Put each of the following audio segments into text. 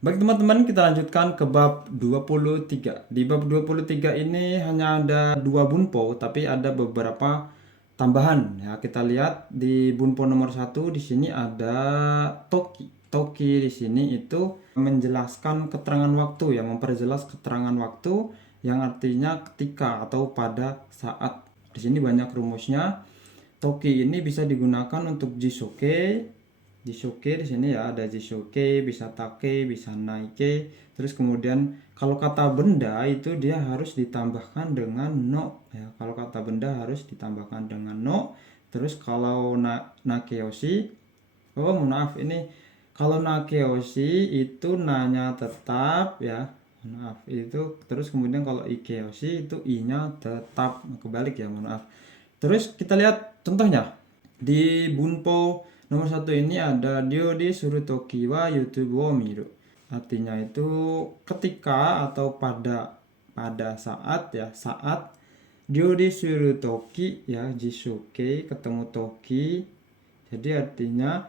Baik teman-teman, kita lanjutkan ke bab 23. Di bab 23 ini hanya ada dua bunpo, tapi ada beberapa tambahan. Ya, kita lihat di bunpo nomor 1 di sini ada toki. Toki di sini itu menjelaskan keterangan waktu, ya, memperjelas keterangan waktu yang artinya ketika atau pada saat. Di sini banyak rumusnya. Toki ini bisa digunakan untuk jisoke. Jisoke di sini ya ada jisoke, bisa take, bisa naike. Terus kemudian kalau kata benda itu dia harus ditambahkan dengan no ya. Kalau kata benda harus ditambahkan dengan no. Terus kalau nakeoshi, oh maaf ini kalau nakeoshi itu nanya tetap ya. Maaf itu terus kemudian kalau ikeoshi itu i-nya tetap, kebalik ya, maaf. Terus kita lihat contohnya. Di bunpo nomor 1 ini ada dio disuruh toki wa YouTube wo miru. Artinya itu ketika atau pada saat ya, saat dio disuruh toki ya, jisuke ketemu toki. Jadi artinya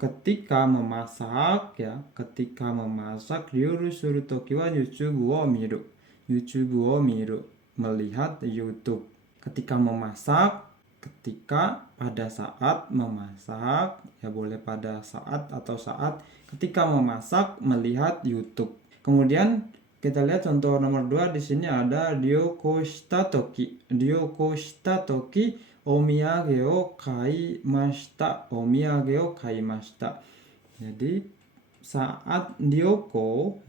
ketika memasak ya, ketika memasak dio disuruh toki wa YouTube wo miru. YouTube wo miru, melihat YouTube. Ketika memasak, ketika pada saat memasak, ya boleh pada saat atau saat ketika memasak melihat YouTube. Kemudian kita lihat contoh nomor 2 di sini ada ryoko shita toki. Ryoko shita toki omiyage o kaimashita. Omiyage o kaimashita. Jadi saat ryoko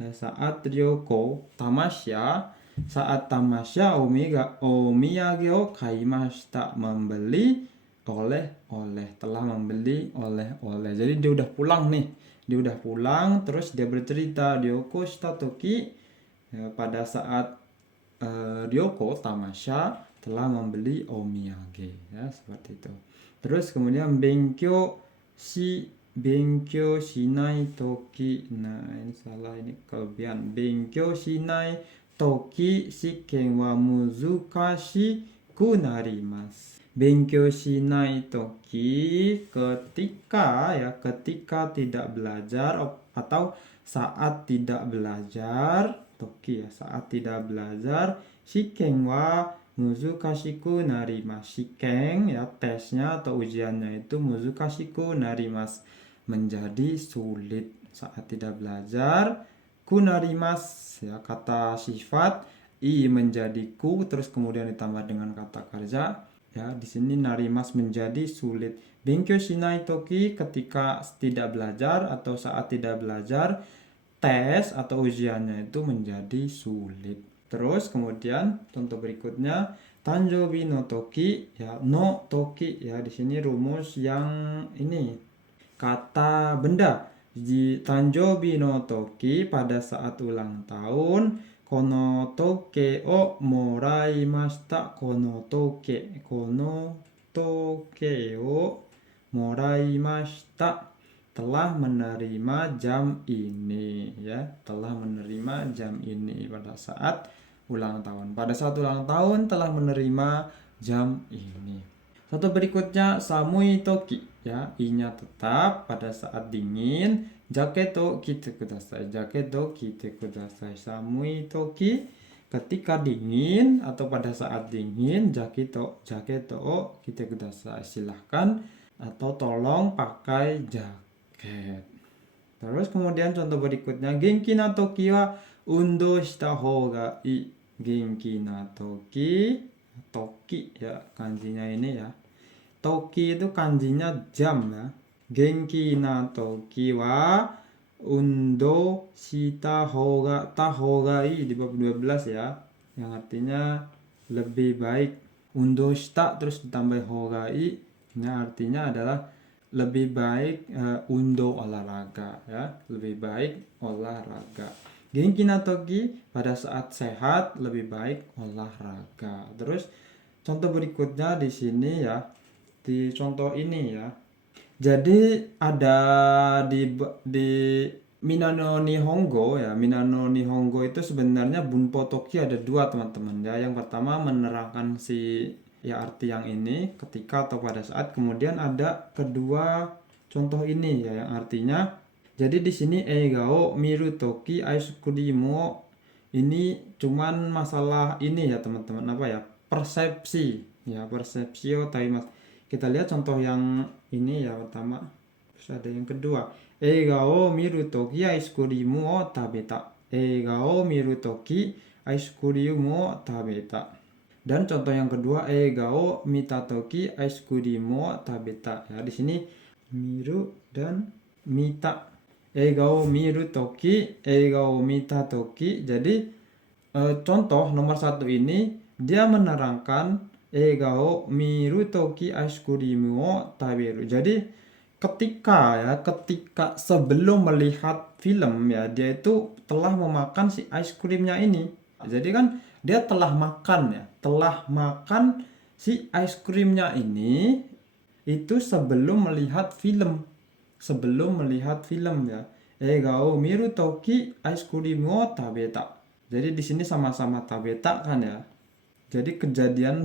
tamasya, saat tamasya omiyage o kaimashita, membeli oleh-oleh, telah membeli oleh-oleh. Jadi dia udah pulang nih, dia udah pulang, terus dia bercerita ryoko shita toki ya, pada saat ryoko tamasya telah membeli omiyage ya, seperti itu. Terus kemudian benkyo shinai toki, nah ini salah, ini kelebihan. Benkyo shinai toki shiken wa muzukashiku narimasu. Benkyo shinai toki, ketika ya, ketika tidak belajar atau saat tidak belajar. Toki ya, saat tidak belajar. Shiken wa muzukashiku narimasu. Shiken ya, tesnya atau ujiannya itu muzukashiku narimasu, menjadi sulit saat tidak belajar. Kunarimas ya, kata sifat i menjadi ku, terus kemudian ditambah dengan kata kerja ya. Di sini narimas, menjadi sulit. Benkyo shinai toki, ketika tidak belajar atau saat tidak belajar, tes atau ujiannya itu menjadi sulit. Terus kemudian contoh berikutnya tanjobi no toki ya, no toki ya, di sini rumus yang ini kata benda. Di tanjobi no toki, pada saat ulang tahun, kono toke o moraimashita. Kono toke o moraimashita, telah menerima jam ini ya, telah menerima jam ini pada saat ulang tahun. Pada saat ulang tahun telah menerima jam ini. Satu berikutnya samui toki ya, i-nya tetap pada saat dingin. Jaketo kite kudasai. Jaketo kite kudasai. Samui toki, ketika dingin atau pada saat dingin. Jaketo o kite kudasai, silahkan atau tolong pakai jaket. Terus kemudian contoh berikutnya genki na toki wa undo shita houga ii. Genki na toki, toki ya kanjinya ini ya. Toki itu kanjinya jam ya. Genki na toki wa undo shita houga, ta houga ii di bab 12 ya, yang artinya lebih baik. Undo shita terus ditambah houga ii, nah artinya adalah lebih baik undo, olahraga ya, lebih baik olahraga. Genki na toki, pada saat sehat lebih baik olahraga. Terus contoh berikutnya di sini ya, di contoh ini ya. Jadi ada di Minano Nihongo ya. Minano Nihongo itu sebenarnya bunpo toki ada dua teman-teman ya. Yang pertama menerangkan si ya arti yang ini, ketika atau pada saat. Kemudian ada kedua contoh ini ya, yang artinya Jadi di sini eigao miru toki aishikurimu ini cuman masalah ini ya teman-teman, apa ya? Persepsi. Ya, persepsio taimasu. Kita lihat contoh yang ini ya pertama. Terus ada yang kedua. Eigao miru toki aishikurimu o tabeta. Eigao miru toki aishikurimu o tabeta. Dan contoh yang kedua, eigao mita toki aishikurimu o tabeta. Ya, di sini miru dan mita. Eigao miru toki, eigao mita toki. Jadi contoh nomor 1 ini dia menerangkan eigao miru toki aishikurimu o taberu. Jadi ketika sebelum melihat film ya, dia itu telah memakan si ice creamnya ini. Jadi kan dia telah makan ya, telah makan si ice creamnya ini itu sebelum melihat film. Sebelum melihat film ya. Eigao miru toki ice cream wo tabeta. Jadi di sini sama-sama tabeta kan ya. Jadi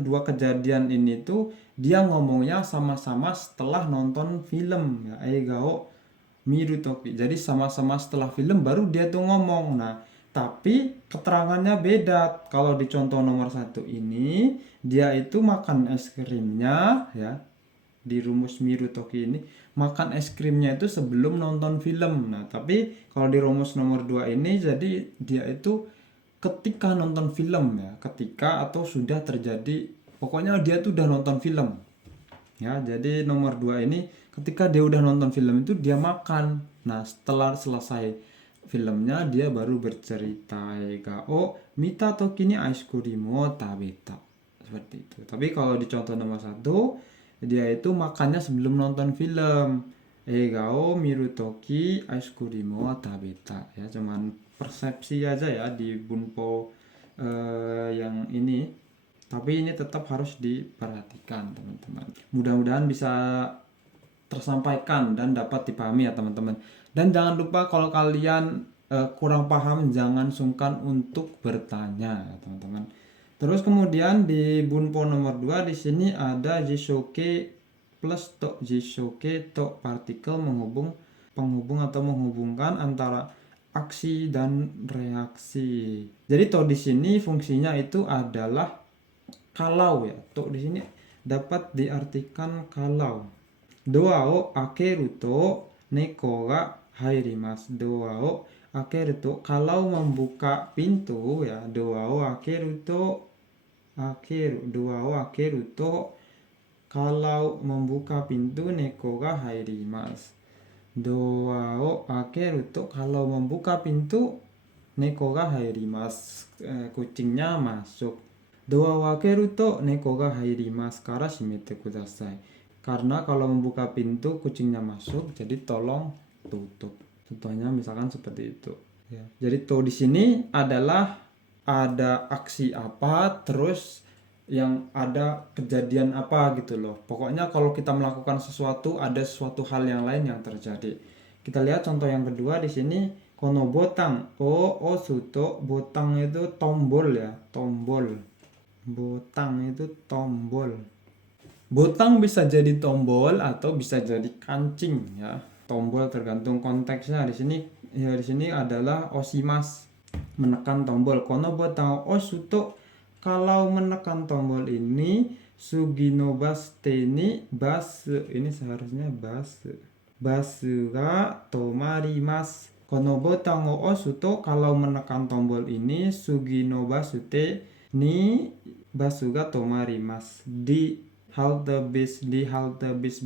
dua kejadian ini tuh dia ngomongnya sama-sama setelah nonton film ya. Eigao miru toki. Jadi sama-sama setelah film baru dia tuh ngomong. Nah, tapi keterangannya beda. Kalau di contoh nomor 1 ini dia itu makan es krimnya ya, di rumus miru toki ini makan es krimnya itu sebelum nonton film. Nah, tapi kalau di rumus nomor 2 ini jadi dia itu ketika nonton film ya, ketika atau sudah terjadi, pokoknya dia tuh udah nonton film. Ya, jadi nomor 2 ini ketika dia udah nonton film itu dia makan. Nah, setelah selesai filmnya dia baru bercerita eigao mita toki ni ice cream wo tabeta. Seperti itu. Tapi kalau di contoh nomor 1 dia itu makannya sebelum nonton film. Eigao miru toki ice cream wo tabeta. Ya, cuman persepsi aja ya di bunpo yang ini. Tapi ini tetap harus diperhatikan teman-teman. Mudah-mudahan bisa tersampaikan dan dapat dipahami ya teman-teman. Dan jangan lupa kalau kalian kurang paham jangan sungkan untuk bertanya ya teman-teman. Terus kemudian di bunpo nomor 2 di sini ada jishoke plus to. Jishoke to partikel penghubung atau menghubungkan antara aksi dan reaksi. Jadi to di sini fungsinya itu adalah kalau ya. To di sini dapat diartikan kalau. Doa o akeru to neko ga hairimasu. Doa o akeru to kalau membuka pintu ya. Doa o akeru to doa o akeru to kalau membuka pintu neko ga hairimasu. Doa o akeru to kalau membuka pintu neko ga hairimasu. Kucingnya masuk. Doa wa akeru to neko ga hairimasu kara shimete kudasai. Karena kalau membuka pintu kucingnya masuk, jadi tolong tutup. Contohnya misalkan seperti itu. Ya. Jadi to di sini adalah ada aksi apa, terus yang ada kejadian apa gitu loh. Pokoknya kalau kita melakukan sesuatu, ada sesuatu hal yang lain yang terjadi. Kita lihat contoh yang kedua di sini. Kono botang o osuto. Botang itu tombol ya, tombol. Botang itu tombol. Botang bisa jadi tombol atau bisa jadi kancing ya. Tombol tergantung konteksnya. Di sini adalah osimas, menekan tombol. Kono botang osuto, kalau menekan tombol ini sugino baste ni basu, ini seharusnya basu. Basu ga tomarimasu. Kono botang o osuto, kalau menekan tombol ini sugino basute ni basu ga tomarimasu. Di halte bis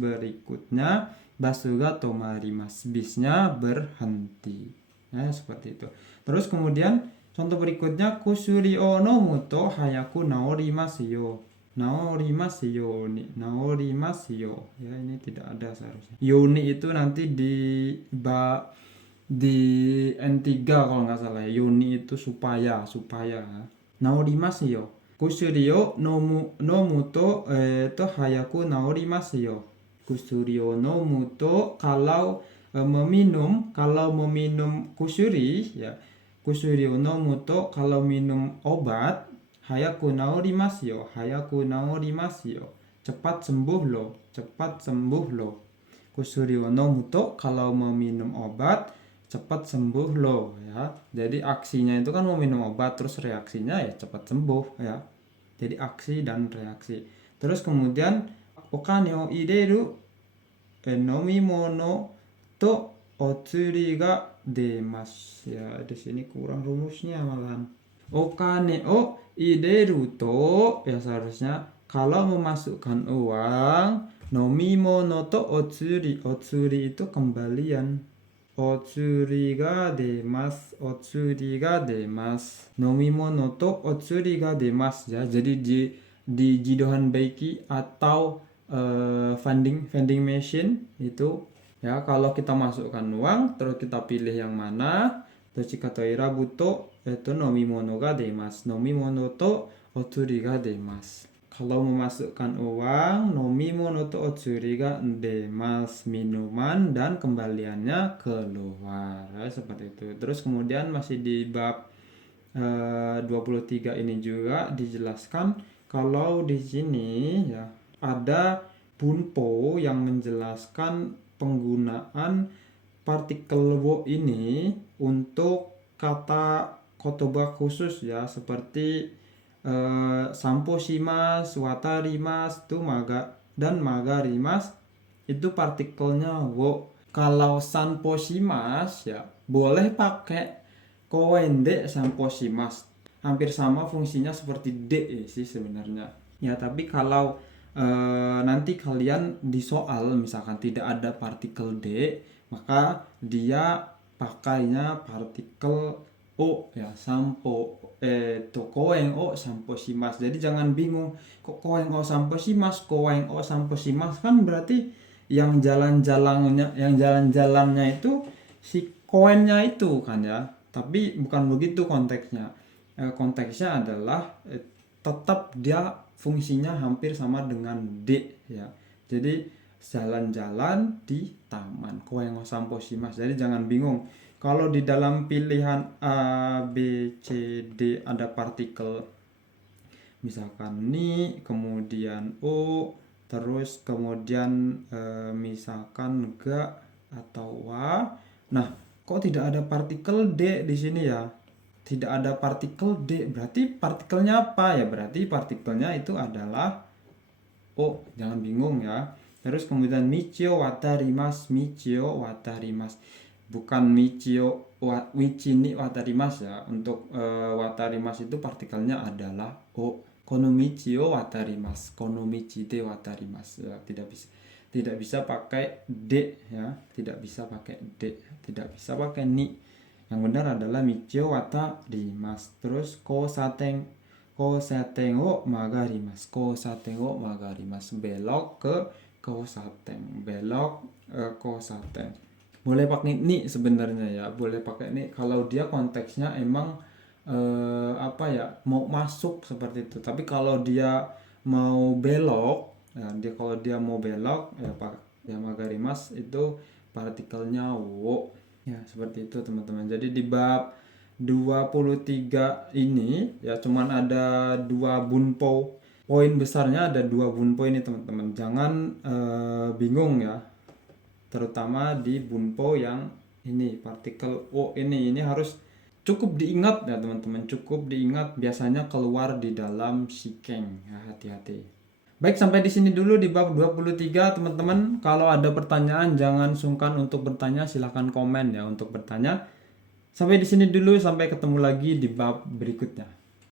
berikutnya basu ga tomarimasu, bisnya berhenti. Ya, seperti itu. Terus kemudian contoh berikutnya kusuri o nomu to hayaku naorimasu yo. Naorimasu yo ni. Naorimasu yo. Ya, ini tidak ada seharusnya. Yoni itu nanti di N3 kalau nggak salah ya. Yoni itu supaya. Naorimasu yo. Kusuri o nomu to hayaku naorimasu yo. Kusuri o nomu to kalau meminum kusuri ya. Kusuri o nomu to kalau minum obat, hayaku naorimasu yo. Hayaku naorimasu yo. Cepat sembuh lo. Kusuri o nomu to kalau meminum obat, cepat sembuh loh ya. Jadi aksinya itu kan mau minum obat, terus reaksinya ya cepat sembuh ya. Jadi aksi dan reaksi. Terus kemudian okane o ireru nomimono to otsuri ga demasu. Ya, di sini kurang rumusnya malahan. Okane o ireru to, ya seharusnya kalau memasukkan uang, nomimono to otsuri. Otsuri itu kembalian. Otsuri ga demasu, otsuri ga demasu. Nomimono to otsuri ga demasu ya. Jadi di Jidohan Baiki atau vending machine itu ya, kalau kita masukkan uang terus kita pilih yang mana, terus jika toira buto itu nomimono ga demasu, nomimono to otsuri ga demasu. Kalau memasukkan uang, nomimono to otsuri ga demasu, minuman dan kembaliannya keluar ya, seperti itu. Terus kemudian masih di bab 23 ini juga dijelaskan kalau di sini ya ada bunpo yang menjelaskan penggunaan partikel wo ini untuk kata kotoba khusus ya, seperti sampo shimasu, watarimasu itu dan magarimasu itu partikelnya wo. Kalau sanpo shimasu ya boleh pakai koen de sampo shimasu, hampir sama fungsinya seperti de sih sebenarnya ya. Tapi kalau nanti kalian di soal misalkan tidak ada partikel D, maka dia pakainya partikel O ya, sampo koeng o sampo shimasu. Jadi jangan bingung, kok koeng o sampo shimasu, koeng o sampo shimasu, kan berarti yang jalan-jalannya itu si koennya itu kan ya. Tapi bukan begitu konteksnya. Konteksnya adalah tetap dia fungsinya hampir sama dengan D ya. Jadi jalan-jalan di taman, koeng o sampo shimasu. Jadi jangan bingung. Kalau di dalam pilihan A, B, C, D ada partikel misalkan ni, kemudian O, terus kemudian misalkan ga atau wa. Nah, kok tidak ada partikel D di sini ya? Tidak ada partikel D, berarti partikelnya apa ya? Berarti partikelnya itu adalah O, jangan bingung ya. Terus kemudian michio watarimasu, michio watarimasu, bukan michio wichi ni watarimasu ya. Untuk watarimasu itu partikelnya adalah O. Kono michio watarimasu, kono michi de watarimasu ya, tidak bisa pakai D ya, tidak bisa pakai D, tidak bisa pakai ni. Yang benar adalah michio watarimasu. Terus kosaten o magarimasu, kosaten o magarimasu, belok ke kosaten, belok kosaten. Boleh pakai ni sebenarnya ya, boleh pakai ni kalau dia konteksnya emang mau masuk seperti itu. Tapi kalau dia mau belok ya, kalau dia mau belok ya pak ya, magarimasu itu partikelnya wo ya, seperti itu teman-teman. Jadi di bab 23 ini ya cuman ada 2 bunpo. Poin besarnya ada 2 bunpo ini teman-teman. Jangan bingung ya. Terutama di bunpo yang ini, partikel O ini harus cukup diingat ya teman-teman, cukup diingat, biasanya keluar di dalam shikeng ya, hati-hati. Baik, sampai di sini dulu di bab 23 teman-teman. Kalau ada pertanyaan jangan sungkan untuk bertanya, silahkan komen ya untuk bertanya. Sampai di sini dulu, sampai ketemu lagi di bab berikutnya.